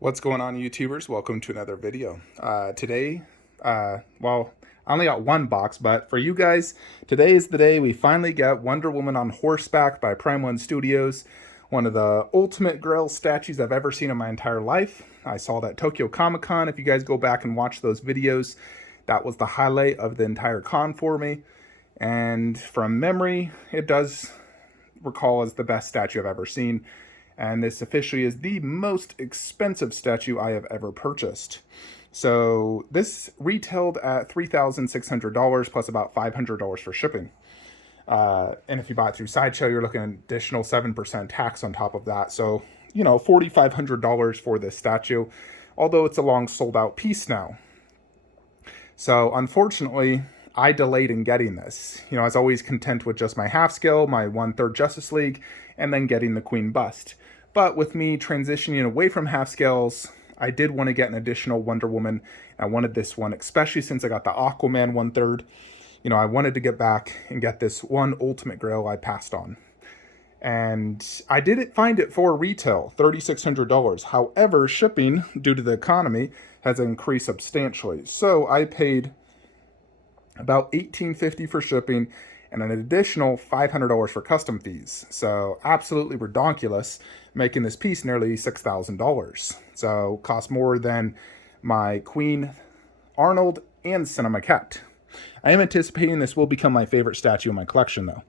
What's going on, YouTubers? Welcome to another video. Today, well, I only got one box, but for you guys, today is the day we finally get Wonder Woman on Horseback by Prime One Studios. One of the ultimate Grail statues I've ever seen in my entire life. I saw that Tokyo Comic Con. If you guys go back and watch those videos, that was the highlight of the entire con for me. And from memory, it does recall as the best statue I've ever seen. And this officially is the most expensive statue I have ever purchased. So this retailed at $3,600 plus about $500 for shipping. And if you buy it through Sideshow, you're looking at an additional 7% tax on top of that. So, you know, $4,500 for this statue, although it's a long sold out piece now. So unfortunately, I delayed in getting this. You know, I was always content with just my half scale, my 1/3 Justice League, and then getting the Queen bust. But with me transitioning away from half scales, I did want to get an additional Wonder Woman. I wanted this one, especially since I got the Aquaman 1/3. You know, I wanted to get back and get this one ultimate grail I passed on. And I didn't find it for retail, $3,600. However, shipping, due to the economy, has increased substantially. So I paid about $1,850 for shipping and an additional $500 for custom fees. So absolutely redonkulous, making this piece nearly $6,000. So cost more than my Queen, Arnold, and Cinema Cat. I am anticipating this will become my favorite statue in my collection, though.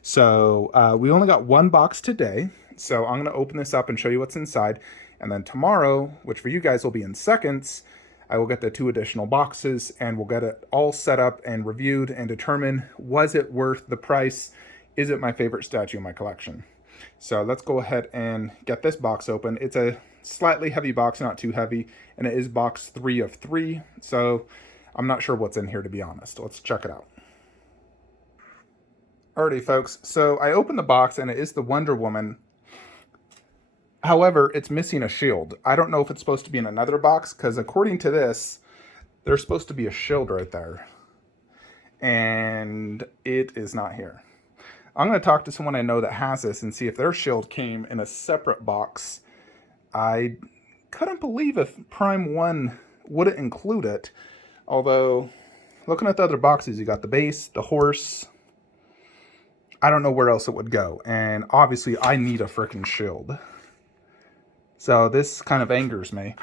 So we only got one box today, so I'm going to open this up and show you what's inside. And then tomorrow, which for you guys will be in seconds, I will get the 2 additional boxes and we'll get it all set up and reviewed and determine, was it worth the price? Is it my favorite statue in my collection? So let's go ahead and get this box open. It's a slightly heavy box, not too heavy, and it is box 3 of 3. So I'm not sure what's in here, to be honest. Let's check it out. Alrighty, folks. So I opened the box and it is the Wonder Woman. However, it's missing a shield. I don't know if it's supposed to be in another box, because according to this, there's supposed to be a shield right there. And it is not here. I'm going to talk to someone I know that has this and see if their shield came in a separate box. I couldn't believe if Prime 1 wouldn't include it. Although, looking at the other boxes, you got the base, the horse. I don't know where else it would go. And obviously, I need a freaking shield. So this kind of angers me.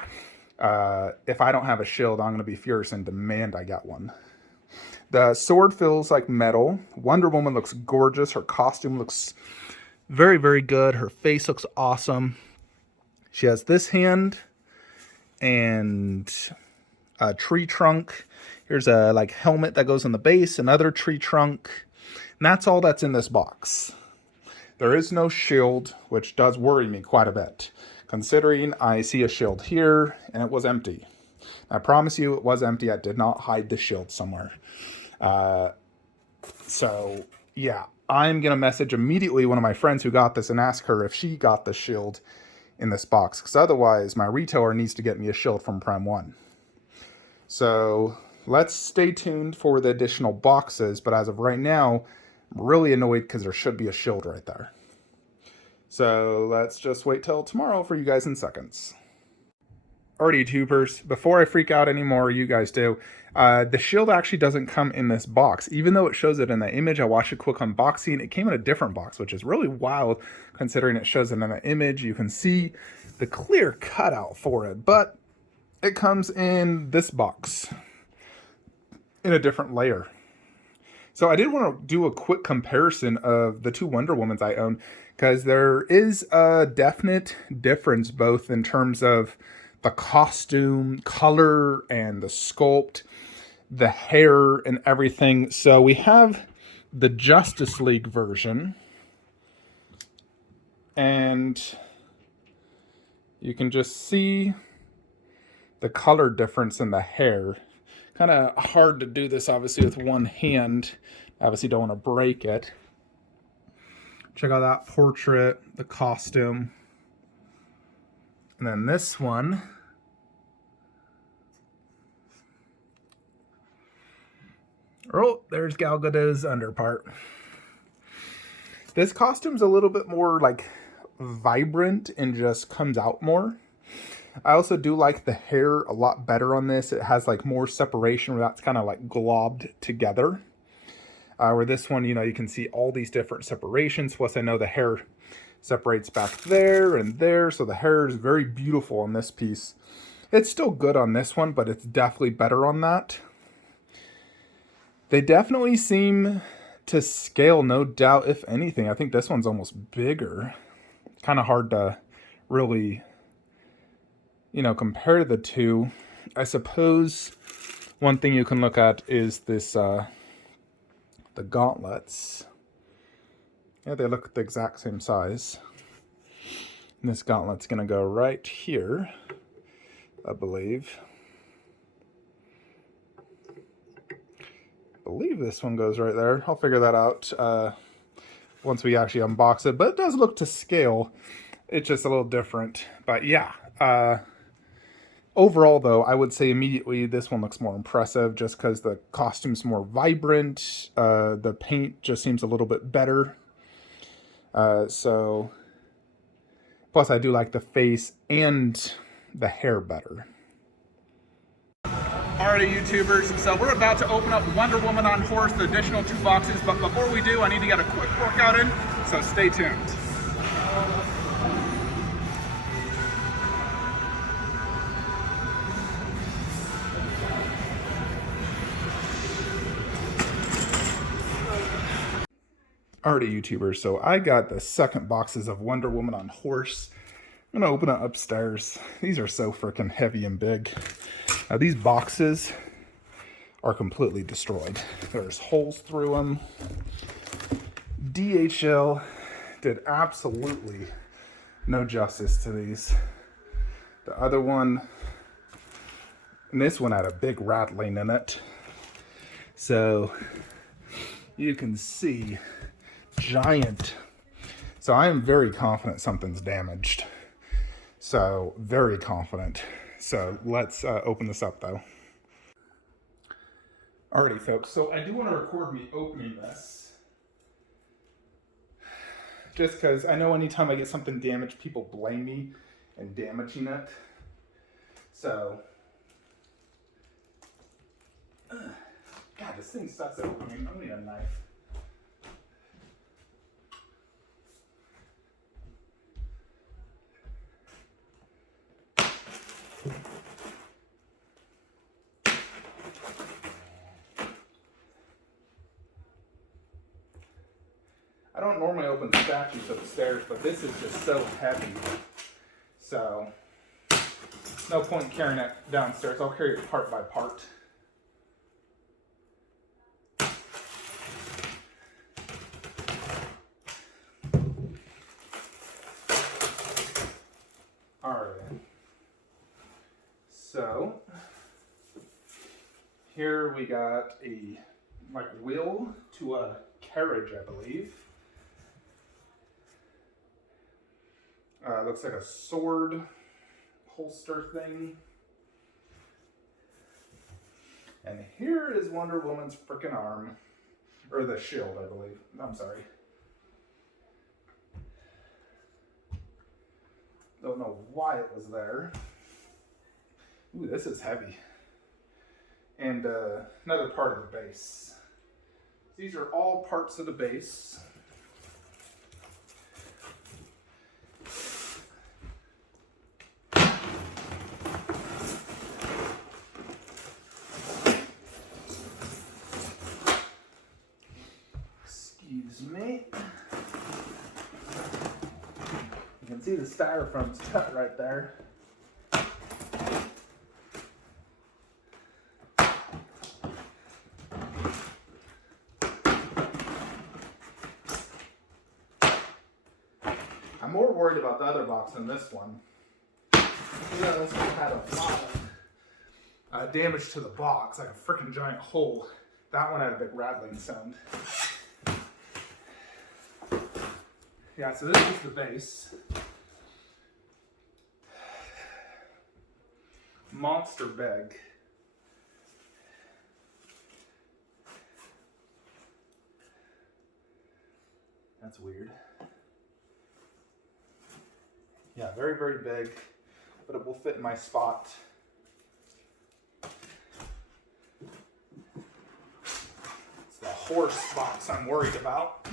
If I don't have a shield, I'm going to be furious and demand I get one. The sword feels like metal. Wonder Woman looks gorgeous. Her costume looks very, very good. Her face looks awesome. She has this hand and a tree trunk. Here's a like helmet that goes on the base, another tree trunk. And that's all that's in this box. There is no shield, which does worry me quite a bit, considering I see a shield here and it was empty. I promise you it was empty. I did not hide the shield somewhere. So yeah, I'm going to message immediately one of my friends who got this and ask her if she got the shield in this box, because otherwise my retailer needs to get me a shield from Prime 1. So let's stay tuned for the additional boxes, but as of right now, I'm really annoyed because there should be a shield right there. So let's just wait till tomorrow for you guys in seconds. Alrighty, tubers, before I freak out anymore, you guys do, the shield actually doesn't come in this box. Even though it shows it in the image, I watched a quick unboxing, it came in a different box, which is really wild considering it shows it in the image. You can see the clear cutout for it, but it comes in this box in a different layer. So I did want to do a quick comparison of the 2 Wonder Womans I own, because there is a definite difference both in terms of the costume, color, and the sculpt, the hair, and everything. So we have the Justice League version, and you can just see the color difference in the hair. Kind of hard to do this, obviously, with one hand. Obviously, don't want to break it. Check out that portrait, the costume. And then this one. Oh, there's Gal Gadot's underpart. This costume's a little bit more like vibrant and just comes out more. I also do like the hair a lot better on this. It has like more separation where that's kind of like globbed together. Where this one, you know, you can see all these different separations. Plus I know the hair separates back there and there. So the hair is very beautiful on this piece. It's still good on this one, but it's definitely better on that. They definitely seem to scale, no doubt, if anything. I think this one's almost bigger. Kind of hard to really, you know, compare the two. I suppose one thing you can look at is this, the gauntlets. Yeah, they look the exact same size. And this gauntlet's going to go right here, I believe. I believe this one goes right there. I'll figure that out once we actually unbox it. But it does look to scale. It's just a little different. But yeah. Overall, though, I would say immediately this one looks more impressive just because the costume's more vibrant. The paint just seems a little bit better. So, plus I do like the face and the hair better. Alrighty, YouTubers, so we're about to open up Wonder Woman on Horse, the additional 2 boxes, but before we do, I need to get a quick workout in, so stay tuned. Alrighty, YouTubers, so I got the second boxes of Wonder Woman on Horse. I'm gonna open it upstairs. These are so freaking heavy and big. Now these boxes are completely destroyed. There's holes through them. DHL did absolutely no justice to these. The other one, and this one had a big rattling in it. So you can see giant. So I am very confident something's damaged. So very confident. So let's open this up though. Alrighty, folks, so I do want to record me opening this. Just because I know anytime I get something damaged, people blame me in damaging it. So, God, this thing sucks at opening. I'm going to need a knife. I don't normally open statues upstairs, but this is just so heavy. So, no point carrying it downstairs. I'll carry it part by part. Alright. So, here we got a wheel to a carriage, I believe. Looks like a sword holster thing. And here is Wonder Woman's frickin' arm. Or the shield, I believe. I'm sorry. Don't know why it was there. Ooh, this is heavy. And another part of the base. These are all parts of the base. Excuse me. You can see the styrofoam's cut right there. I'm more worried about the other box than this one. Yeah, this one had a lot of damage to the box, like a freaking giant hole. That one had a big rattling sound. Yeah, so this is the base. Monster big. That's weird. Yeah, very, very big. but it will fit in my spot. It's the horse box I'm worried about.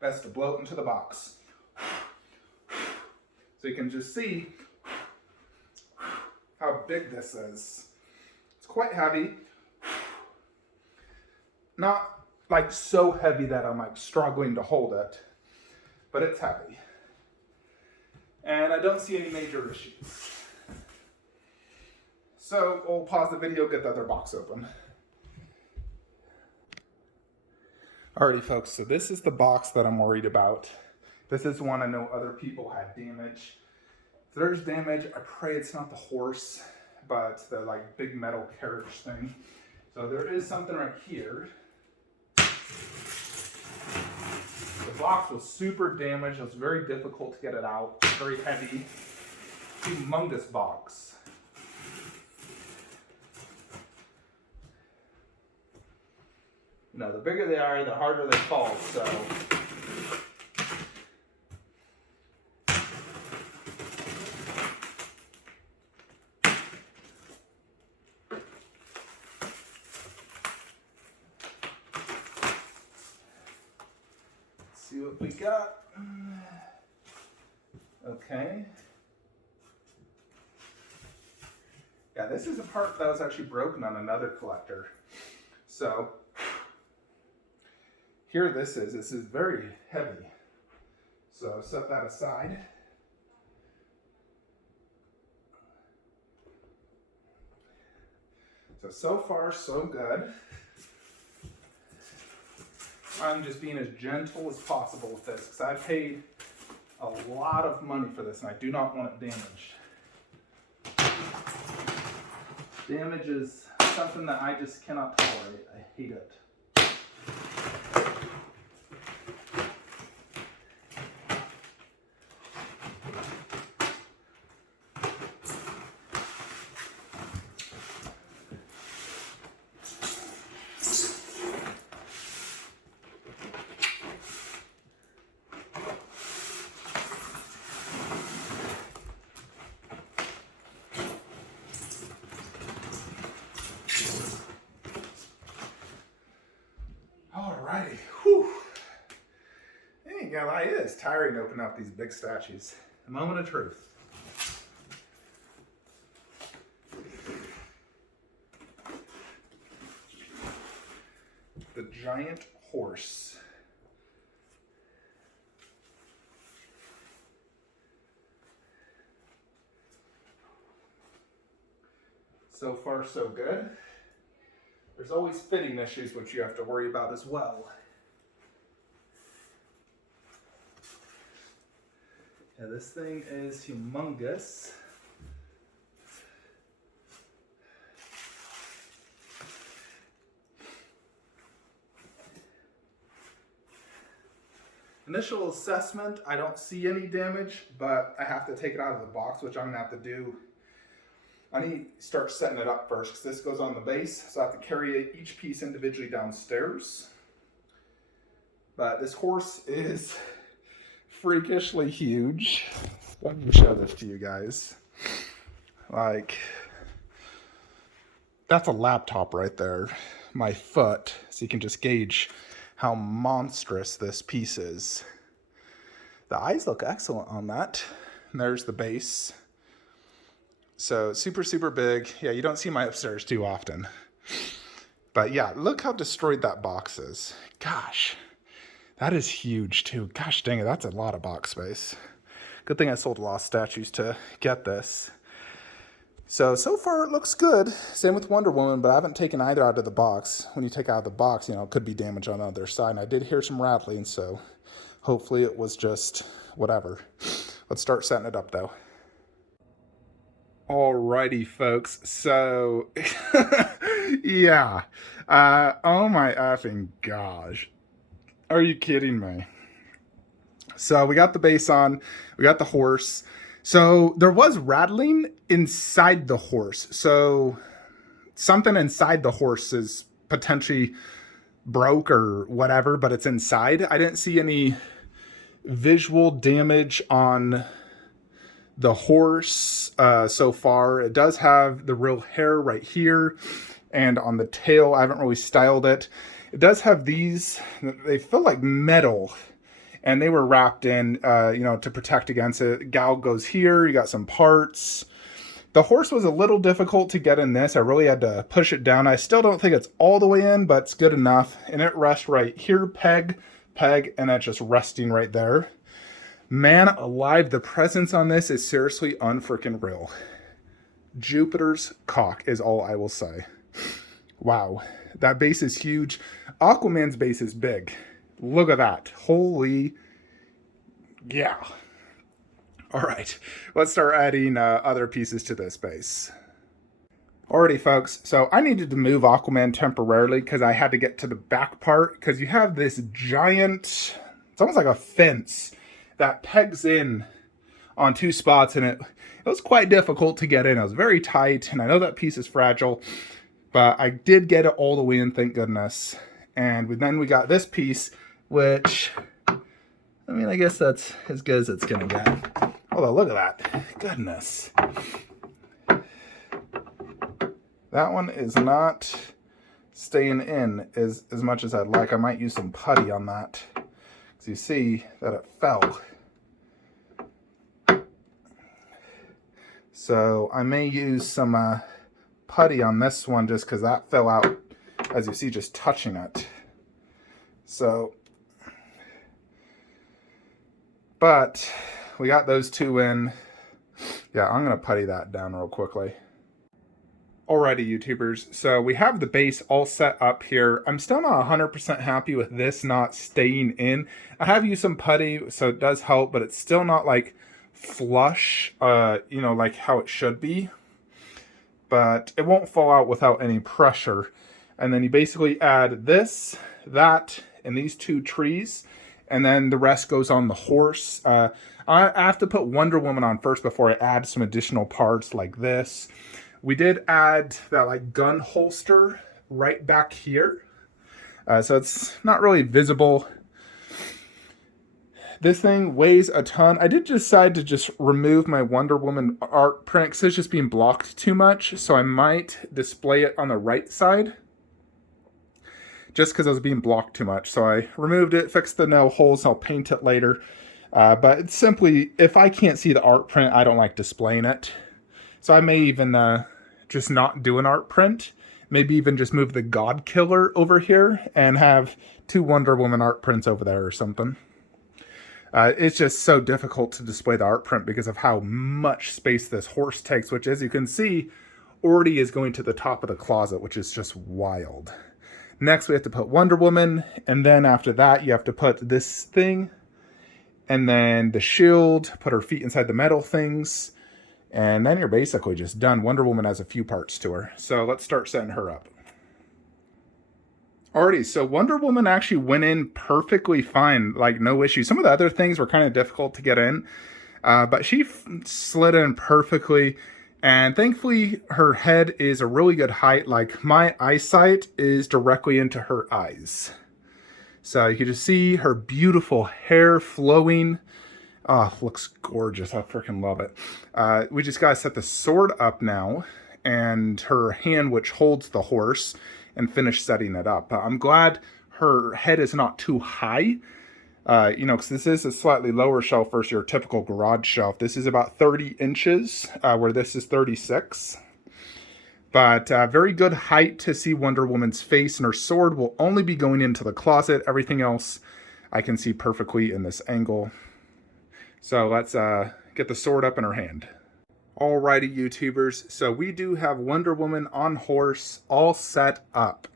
Best to blow it into the box. So you can just see how big this is. It's quite heavy. Not like so heavy that I'm like struggling to hold it, but it's heavy. And I don't see any major issues. So we'll pause the video, get the other box open. Alrighty folks, so this is the box that I'm worried about. This is one I know other people had damage. If there's damage, I pray it's not the horse, but the like big metal carriage thing. So there is something right here. The box was super damaged. It was very difficult to get it out. Very heavy. Humongous box. You know, the bigger they are, the harder they fall, so. Let's see what we got. Okay. Yeah, this is a part that was actually broken on another collector. So, here this is very heavy. So set that aside. So far so good. I'm just being as gentle as possible with this because I paid a lot of money for this and I do not want it damaged. Damage is something that I just cannot tolerate. I hate it. Alrighty, whew. Ain't gonna lie, it is tiring to open up these big statues. A moment of truth. The giant horse. So far, so good. There's always fitting issues which you have to worry about as well. Yeah, this thing is humongous. Initial assessment, I don't see any damage, but I have to take it out of the box, which I'm gonna have to do. I need to start setting it up first because this goes on the base, so I have to carry each piece individually downstairs. But this horse is freakishly huge. Let me show this to you guys. Like, that's a laptop right there. My foot, so you can just gauge how monstrous this piece is. The eyes look excellent on that. And there's the base. So super, super big. Yeah, you don't see my upstairs too often. But yeah, look how destroyed that box is. Gosh, that is huge too. Gosh dang it, that's a lot of box space. Good thing I sold a lot of statues to get this. So far it looks good. Same with Wonder Woman, but I haven't taken either out of the box. When you take out of the box, you know, it could be damage on the other side. And I did hear some rattling, so hopefully it was just whatever. Let's start setting it up though. Alrighty, folks. So, yeah. Oh my effing gosh. Are you kidding me? So we got the base on. We got the horse. So there was rattling inside the horse. So something inside the horse is potentially broke or whatever, but it's inside. I didn't see any visual damage on the horse so far. It does have the real hair right here, and on the tail, I haven't really styled it. It does have these, they feel like metal, and they were wrapped in, to protect against it. Gowl goes here, you got some parts. The horse was a little difficult to get in this. I really had to push it down. I still don't think it's all the way in, but it's good enough. And it rests right here, peg, and it's just resting right there. Man alive, the presence on this is seriously unfreaking real. Jupiter's cock is all I will say. Wow, that base is huge. Aquaman's base is big. Look at that. Holy, yeah. All right, let's start adding other pieces to this base. Alrighty, folks, so I needed to move Aquaman temporarily because I had to get to the back part, because you have this giant, it's almost like a fence that pegs in on two spots, and it was quite difficult to get in. It was very tight, and I know that piece is fragile, but I did get it all the way in, thank goodness. And then we got this piece, which, I mean, I guess that's as good as it's gonna get. Although, look at that. Goodness. That one is not staying in as much as I'd like. I might use some putty on that, because you see that it fell. So I may use some putty on this one, just because that fell out, as you see, just touching it. So, but we got those two in. Yeah, I'm going to putty that down real quickly. Alrighty, YouTubers, so we have the base all set up here. I'm still not 100% happy with this not staying in. I have used some putty, so it does help, but it's still not like flush, like how it should be. But it won't fall out without any pressure. And then you basically add this, that, and these two trees, and then the rest goes on the horse. I have to put Wonder Woman on first before I add some additional parts like this. We did add that like gun holster right back here. So it's not really visible. This thing weighs a ton. I did decide to just remove my Wonder Woman art print because it's just being blocked too much. So I might display it on the right side, just because I was being blocked too much. So I removed it, fixed the nail holes, I'll paint it later. But it's simply, if I can't see the art print, I don't like displaying it. So I may even just not do an art print. Maybe even just move the God Killer over here and have two Wonder Woman art prints over there or something. It's just so difficult to display the art print because of how much space this horse takes, which, as you can see, already is going to the top of the closet, which is just wild. Next, we have to put Wonder Woman, and then after that, you have to put this thing, and then the shield, put her feet inside the metal things, and then you're basically just done. Wonder Woman has a few parts to her, so let's start setting her up. Alrighty, so Wonder Woman actually went in perfectly fine, like no issue. Some of the other things were kind of difficult to get in, but she slid in perfectly. And thankfully, her head is a really good height. Like, my eyesight is directly into her eyes. So you can just see her beautiful hair flowing. Oh, looks gorgeous. I freaking love it. We just got to set the sword up now, and her hand, which holds the horse, and finish setting it up. I'm glad her head is not too high. Because this is a slightly lower shelf versus your typical garage shelf. This is about 30 inches, where this is 36. But very good height to see Wonder Woman's face, and her sword will only be going into the closet. Everything else I can see perfectly in this angle. So let's get the sword up in her hand. Alrighty, YouTubers, so we do have Wonder Woman on horse all set up.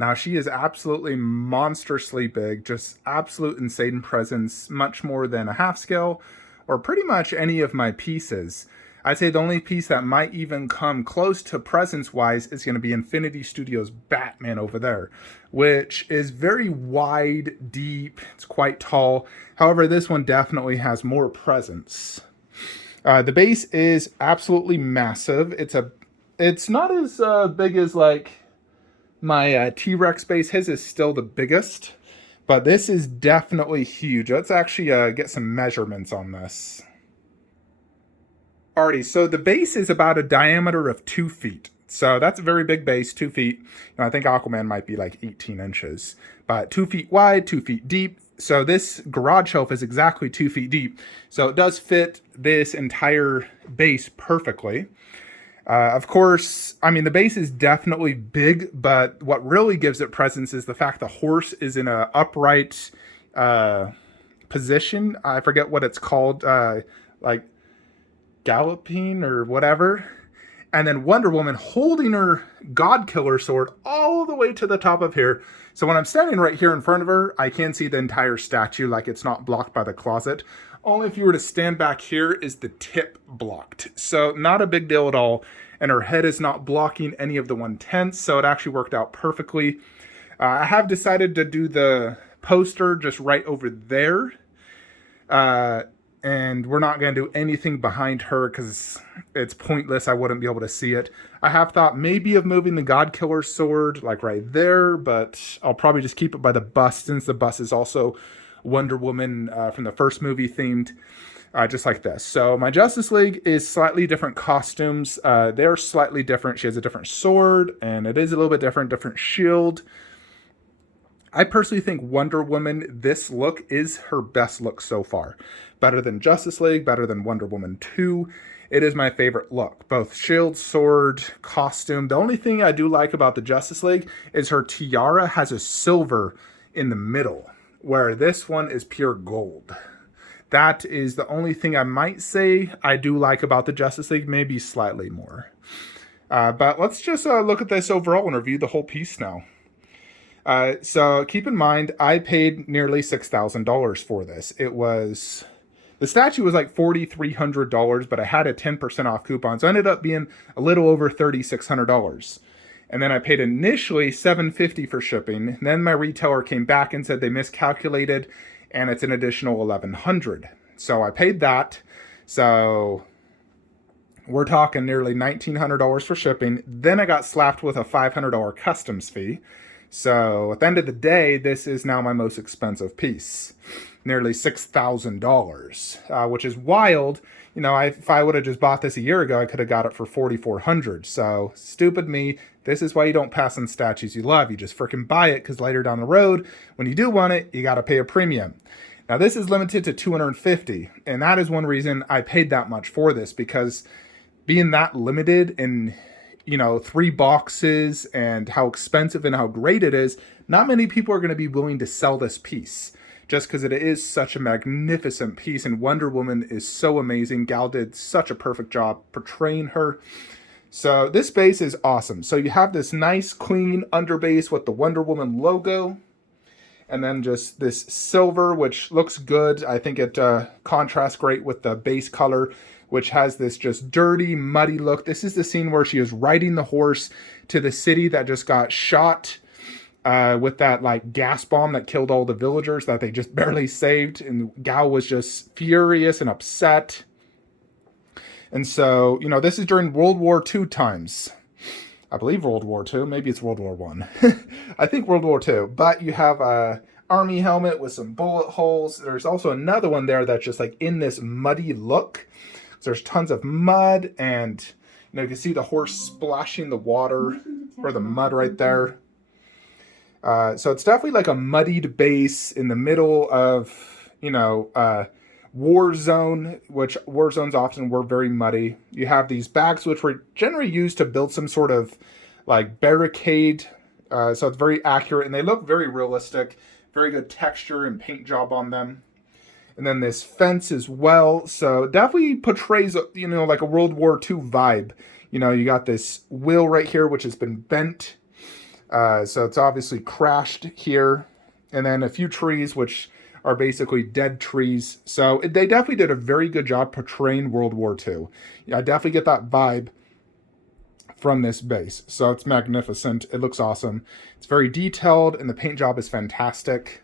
Now, she is absolutely monstrously big, just absolute insane presence, much more than a half scale, or pretty much any of my pieces. I'd say the only piece that might even come close to presence-wise is going to be Infinity Studios' Batman over there, which is very wide, deep, it's quite tall. However, this one definitely has more presence. The base is absolutely massive. It's not as big as, like, My T-Rex base, his is still the biggest, but this is definitely huge. Let's actually get some measurements on this. Alrighty, so the base is about a diameter of 2 feet. So that's a very big base, 2 feet. I think Aquaman might be like 18 inches. But 2 feet wide, 2 feet deep. So this garage shelf is exactly 2 feet deep. So it does fit this entire base perfectly. Of course, I mean, the base is definitely big, but what really gives it presence is the fact the horse is in an upright position. I forget what it's called, like galloping or whatever. And then Wonder Woman holding her God Killer sword all the way to the top of here. So when I'm standing right here in front of her, I can see the entire statue, like it's not blocked by the closet. Only if you were to stand back here is the tip blocked. So not a big deal at all. And her head is not blocking any of the 1/10, so it actually worked out perfectly. I have decided to do the poster just right over there. And we're not going to do anything behind her because it's pointless. I wouldn't be able to see it. I have thought maybe of moving the God Killer sword like right there, but I'll probably just keep it by the bust since the bust is also Wonder Woman from the first movie themed, just like this. So my Justice League is slightly different costumes. They're slightly different. She has a different sword, and it is a little bit different shield. I personally think Wonder Woman, this look is her best look so far. Better than Justice League, better than Wonder Woman 2. It is my favorite look. Both shield, sword, costume. The only thing I do like about the Justice League is her tiara has a silver in the middle, where this one is pure gold. That is the only thing I might say I do like about the Justice League, maybe slightly more. But let's just look at this overall and review the whole piece now. So keep in mind, I paid nearly $6,000 for this. The statue was like $4,300, but I had a 10% off coupon, so it ended up being a little over $3,600. And then I paid initially $750 for shipping. Then my retailer came back and said they miscalculated, and it's an additional $1,100. So I paid that. So we're talking nearly $1,900 for shipping. Then I got slapped with a $500 customs fee. So at the end of the day, this is now my most expensive piece. Nearly $6,000, which is wild. You know, if I would have just bought this a year ago, I could have got it for $4,400. So stupid me. This is why you don't pass on statues you love. You just freaking buy it because later down the road, when you do want it, you got to pay a premium. Now this is limited to 250, and that is one reason I paid that much for this, because being that limited in 3 boxes and how expensive and how great it is, not many people are going to be willing to sell this piece just because it is such a magnificent piece, and Wonder Woman is so amazing. Gal did such a perfect job portraying her. So this base is awesome. So you have this nice clean underbase with the Wonder Woman logo, and then just this silver, which looks good. I think it contrasts great with the base color, which has this just dirty, muddy look. This is the scene where she is riding the horse to the city that just got shot with that like gas bomb that killed all the villagers that they just barely saved. And Gal was just furious and upset. And so, this is during World War II times. I believe World War II. Maybe it's World War I. I think World War II. But you have a army helmet with some bullet holes. There's also another one there that's just like in this muddy look. So there's tons of mud, and you can see the horse splashing the water or the mud right there. So it's definitely like a muddied base in the middle of, war zone, which war zones often were very muddy. You have these bags, which were generally used to build some sort of like barricade. So it's very accurate, and they look very realistic. Very good texture and paint job on them. And then this fence as well. So it definitely portrays, like a World War II vibe. You got this wheel right here, which has been bent. So it's obviously crashed here. And then a few trees, which are basically dead trees. So they definitely did a very good job portraying World War II. I definitely get that vibe from this base. So it's magnificent. It looks awesome. It's very detailed, and the paint job is fantastic.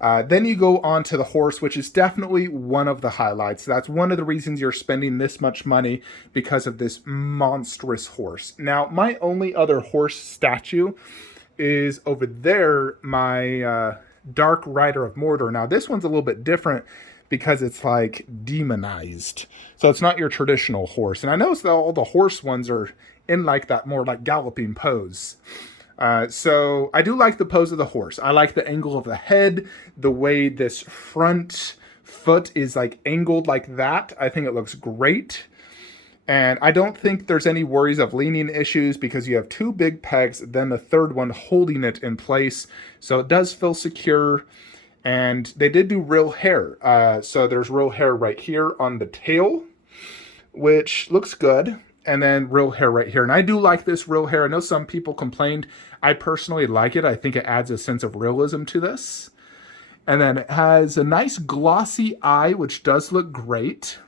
Then you go on to the horse, which is definitely one of the highlights. That's one of the reasons you're spending this much money, because of this monstrous horse. Now, my only other horse statue is over there, my Dark Rider of Mordor. Now, this one's a little bit different because it's like demonized. So it's not your traditional horse. And I noticed that all the horse ones are in like that more like galloping pose. So I do like the pose of the horse. I like the angle of the head, the way this front foot is like angled like that. I think it looks great. And I don't think there's any worries of leaning issues because you have two big pegs, then the third one holding it in place. So it does feel secure. And they did do real hair. So there's real hair right here on the tail, which looks good. And then real hair right here. And I do like this real hair. I know some people complained. I personally like it. I think it adds a sense of realism to this. And then it has a nice glossy eye, which does look great.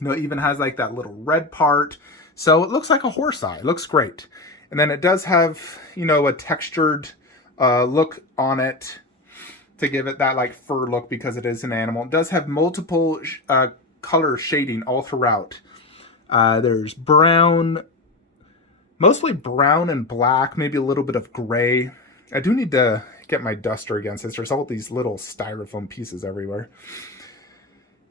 You know, it even has like that little red part. So it looks like a horse eye. It looks great. And then it does have, you know, a textured look on it to give it that like fur look because it is an animal. It does have multiple color shading all throughout. There's brown, mostly brown and black, maybe a little bit of gray. I do need to get my duster again since there's all these little styrofoam pieces everywhere.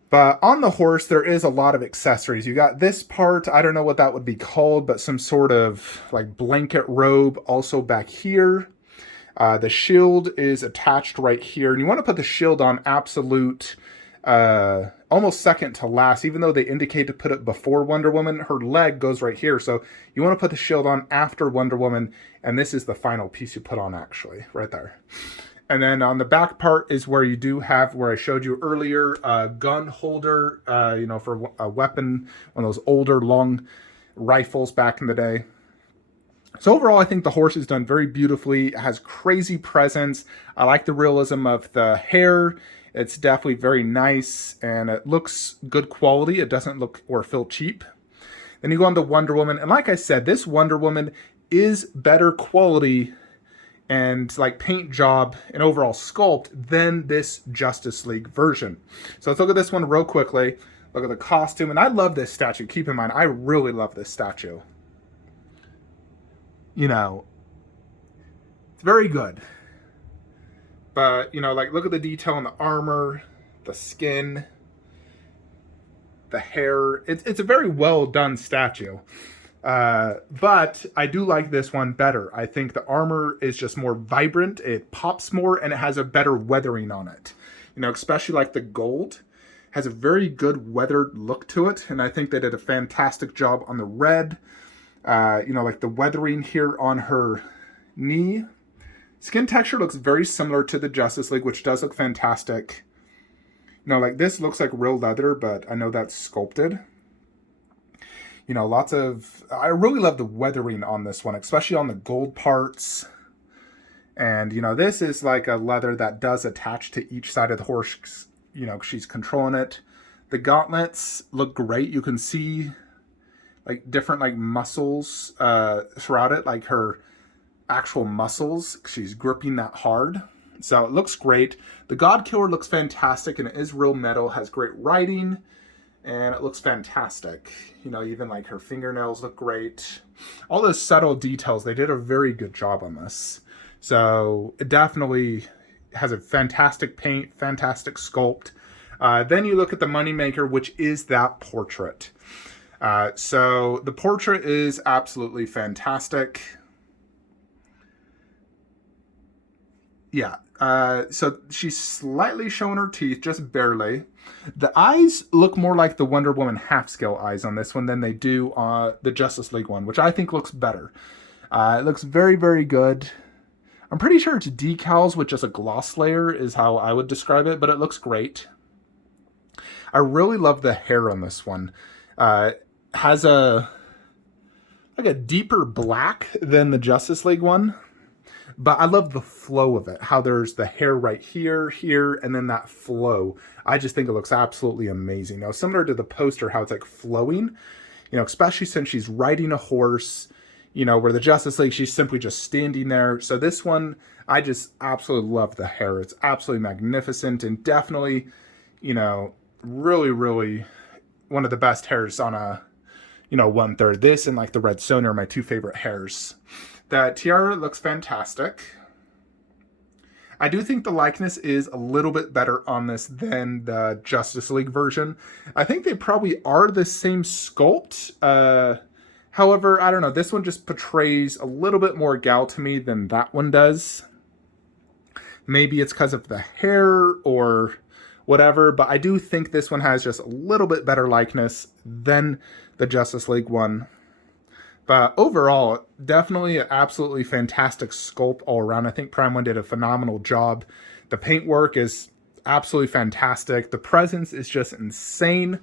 But on the horse, there is a lot of accessories. You got this part, I don't know what that would be called, but some sort of like blanket robe also back here. The shield is attached right here. And you want to put the shield on absolute, almost second to last, even though they indicate to put it before Wonder Woman. Her leg goes right here. So you want to put the shield on after Wonder Woman. And this is the final piece you put on, actually, right there. And then on the back part is where you do have, where I showed you earlier, a gun holder, you know, for a weapon, one of those older long rifles back in the day. So overall, I think the horse is done very beautifully. It has crazy presence. I like the realism of the hair. It's definitely very nice, and it looks good quality. It doesn't look or feel cheap. Then you go on to Wonder Woman, and like I said, this Wonder Woman is better quality and like paint job and overall sculpt than this Justice League version. So let's look at this one real quickly. Look at the costume, and I love this statue. Keep in mind, I really love this statue. You know, it's very good. But, you know, like, look at the detail on the armor, the skin, the hair. It's a very well done statue. But I do like this one better. I think the armor is just more vibrant. It pops more, and it has a better weathering on it. You know, especially like the gold has a very good weathered look to it. And I think they did a fantastic job on the red. You know, like the weathering here on her knee. Skin texture looks very similar to the Justice League, which does look fantastic. You know, like this looks like real leather, but I know that's sculpted. You know, lots of... I really love the weathering on this one, especially on the gold parts. And, you know, this is like a leather that does attach to each side of the horse. You know, she's controlling it. The gauntlets look great. You can see like different like muscles throughout it, like her actual muscles. She's gripping that hard. So it looks great. The God Killer looks fantastic, and it is real metal, has great writing, and it looks fantastic. You know, even like her fingernails look great. All those subtle details, they did a very good job on this. So it definitely has a fantastic paint, fantastic sculpt. Then you look at the moneymaker, which is that portrait. So the portrait is absolutely fantastic. Yeah. So she's slightly showing her teeth, just barely. The eyes look more like the Wonder Woman half-scale eyes on this one than they do on the Justice League one, which I think looks better. It looks very, very good. I'm pretty sure it's decals with just a gloss layer is how I would describe it, but it looks great. I really love the hair on this one. Has a deeper black than the Justice League one. But I love the flow of it, how there's the hair right here, here, and then that flow. I just think it looks absolutely amazing. Now, similar to the poster, how it's like flowing, you know, especially since she's riding a horse, you know, where the Justice League, she's simply just standing there. So this one, I just absolutely love the hair. It's absolutely magnificent and definitely, you know, really, really one of the best hairs on a, you know, 1/3. This and like the Red Sonja are my two favorite hairs. The tiara looks fantastic. I do think the likeness is a little bit better on this than the Justice League version. I think they probably are the same sculpt. However, I don't know. This one just portrays a little bit more gal to me than that one does. Maybe it's because of the hair or whatever, but I do think this one has just a little bit better likeness than the Justice League one. But overall, definitely an absolutely fantastic sculpt all around. I think Prime 1 did a phenomenal job. The paintwork is absolutely fantastic. The presence is just insane.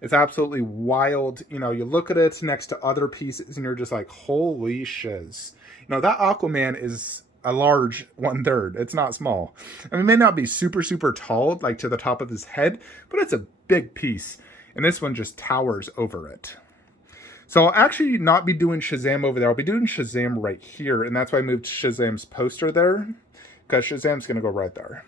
It's absolutely wild. You know, you look at it next to other pieces and you're just like, holy shiz. You know, that Aquaman is a large 1/3. It's not small. I mean, it may not be super, super tall, like to the top of his head, but it's a big piece. And this one just towers over it. So I'll actually not be doing Shazam over there. I'll be doing Shazam right here. And that's why I moved Shazam's poster there, because Shazam's going to go right there.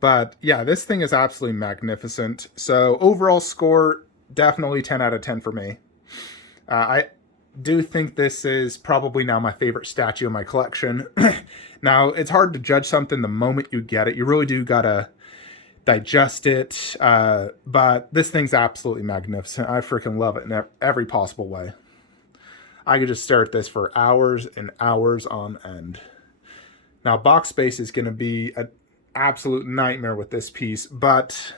But yeah, this thing is absolutely magnificent. So overall score, definitely 10 out of 10 for me. I do think this is probably now my favorite statue in my collection. Now, it's hard to judge something the moment you get it. You really do got to digest it, but this thing's absolutely magnificent. I freaking love it in every possible way. I could just stare at this for hours and hours on end. Now, box space is going to be an absolute nightmare with this piece, but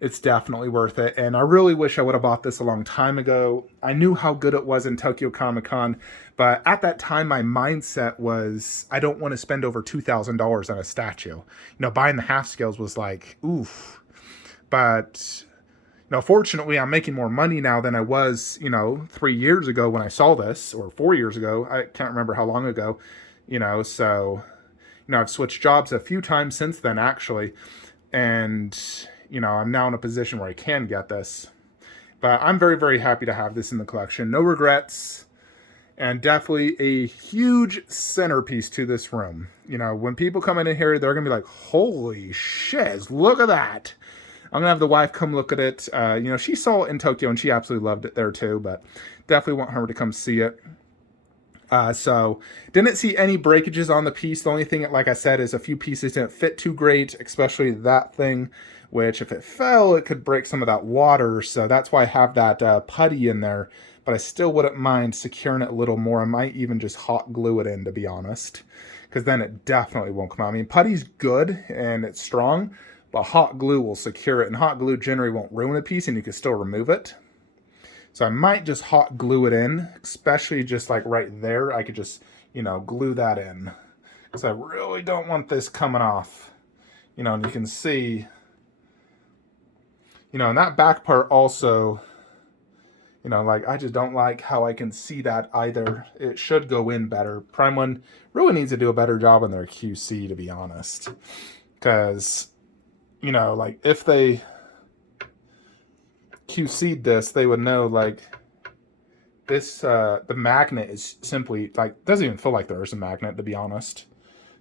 it's definitely worth it. And I really wish I would have bought this a long time ago. I knew how good it was in Tokyo Comic Con, but at that time, my mindset was, I don't want to spend over $2,000 on a statue. You know, buying the half scales was like, oof. But, you know, fortunately, I'm making more money now than I was, you know, 3 years ago when I saw this, or 4 years ago. I can't remember how long ago, you know, so, you know, I've switched jobs a few times since then, actually. And, you know, I'm now in a position where I can get this. But I'm very, very happy to have this in the collection. No regrets. And definitely a huge centerpiece to this room. You know, when people come in here, they're going to be like, holy shiz, look at that. I'm going to have the wife come look at it. You know, she saw it in Tokyo and she absolutely loved it there too. But definitely want her to come see it. So didn't see any breakages on the piece. The only thing, like I said, is a few pieces didn't fit too great, especially that thing, which if it fell, it could break some of that water. So that's why I have that putty in there. But I still wouldn't mind securing it a little more. I might even just hot glue it in, to be honest, because then it definitely won't come out. I mean, putty's good and it's strong, but hot glue will secure it. And hot glue generally won't ruin a piece and you can still remove it. So I might just hot glue it in, especially just like right there. I could just, you know, glue that in. Because I really don't want this coming off. You know, and you can see, you know, and that back part also, you know, like, I just don't like how I can see that either. It should go in better. Prime 1 really needs to do a better job on their QC, to be honest. Because, you know, like, if they QC'd this, they would know, like, this, the magnet is simply, like, doesn't even feel like there is a magnet, to be honest.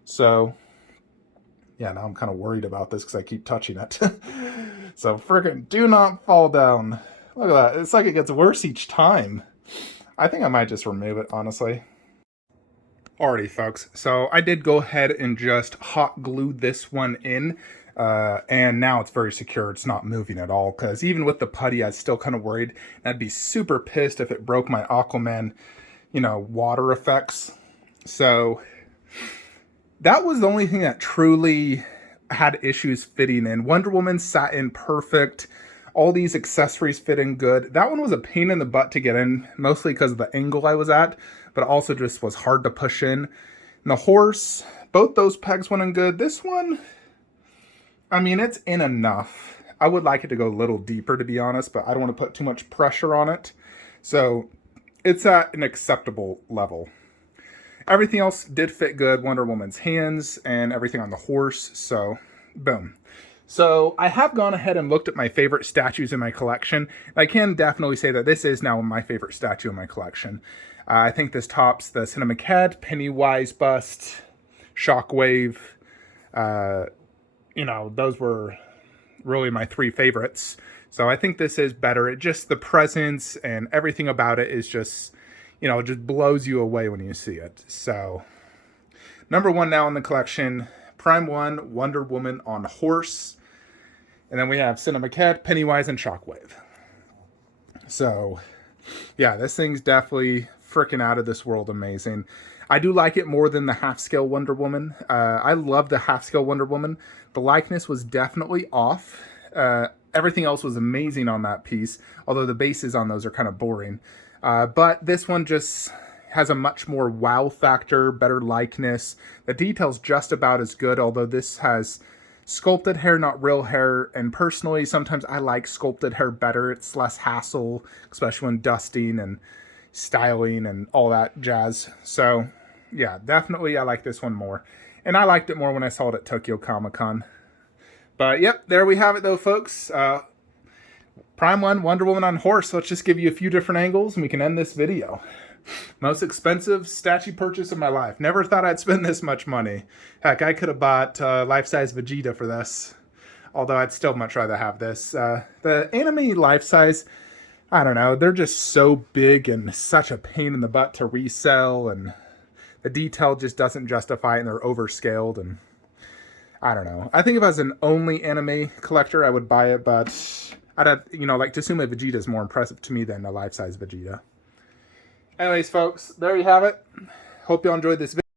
So, yeah, now I'm kind of worried about this because I keep touching it. So, friggin' do not fall down. Look at that. It's like it gets worse each time. I think I might just remove it, honestly. Alrighty, folks. So I did go ahead and just hot glue this one in. And now it's very secure. It's not moving at all. Because even with the putty, I was still kind of worried. And I'd be super pissed if it broke my Aquaman, you know, water effects. So that was the only thing that truly had issues fitting in. Wonder Woman sat in perfect. All these accessories fit in good. That one was a pain in the butt to get in, mostly because of the angle I was at, but also just was hard to push in. And the horse, both those pegs went in good. This one, I mean, it's in enough. I would like it to go a little deeper, to be honest, but I don't want to put too much pressure on it. So it's at an acceptable level. Everything else did fit good. Wonder Woman's hands and everything on the horse. So, boom. So I have gone ahead and looked at my favorite statues in my collection. I can definitely say that this is now my favorite statue in my collection. I think this tops the Cinema Cat, Pennywise bust, Shockwave. Those were really my three favorites. So I think this is better. It just, the presence and everything about it is just, it just blows you away when you see it. So number one now in the collection, Prime 1, Wonder Woman on horse. And then we have Cinema Cat, Pennywise, and Shockwave. So, yeah, this thing's definitely freaking out of this world amazing. I do like it more than the half-scale Wonder Woman. I love the half-scale Wonder Woman. The likeness was definitely off. Everything else was amazing on that piece, although the bases on those are kind of boring. But this one just has a much more wow factor, better likeness. The detail's just about as good, although this has sculpted hair, not real hair. And personally, sometimes I like sculpted hair better. It's less hassle, especially when dusting and styling and all that jazz. So yeah, definitely I like this one more. And I liked it more when I saw it at Tokyo Comic-Con. But yep, there we have it though, folks. Prime 1, Wonder Woman on horse. Let's just give you a few different angles and we can end this video. Most expensive statue purchase of my life. Never thought I'd spend this much money. Heck, I could have bought life-size Vegeta for this. Although I'd still much rather have this. The anime life-size, I don't know. They're just so big and such a pain in the butt to resell. And the detail just doesn't justify it and they're overscaled. And I don't know. I think if I was an only anime collector, I would buy it. But I'd have, like Tsume Vegeta is more impressive to me than a life-size Vegeta. Anyways, folks, there you have it. Hope you all enjoyed this video.